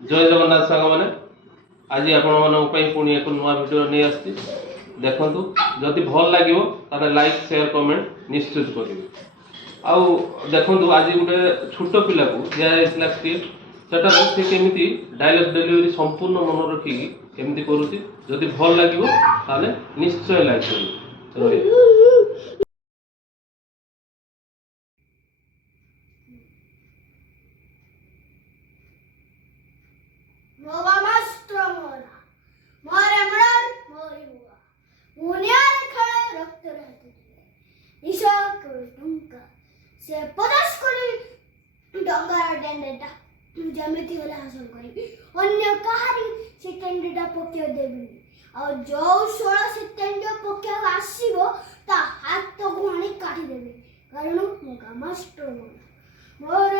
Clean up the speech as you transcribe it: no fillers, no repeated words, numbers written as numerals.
जय जगन्नाथ सांग मैंने आज आपण पुणी एक नुआ भिडियो नहीं आसती देखु जदि भल लगे ताले लाइक शेयर कमेंट निश्चित करेंगे। आउ देखु आज गोटे छोट पिला को दिखाई स्क्रिप्ट सेटा से केमी डायलॉग डेलीवरी संपूर्ण मन रखिकी केमती करुँची जदि भल लगे ताले निश्चय लाइक करेंगे। Moga mastro mora, more mrar, mori moga. Uniare khale rakta rahte diye. Nisha kuri dunka. Se podas kuri dongara dendeta. Jamiti wala hasil kori. Onne kahari se tendeta pokya devini. और जो 16 September Pakya आसीबो ता हाथ तो गुणी काटी देबे कारण Moga master मोर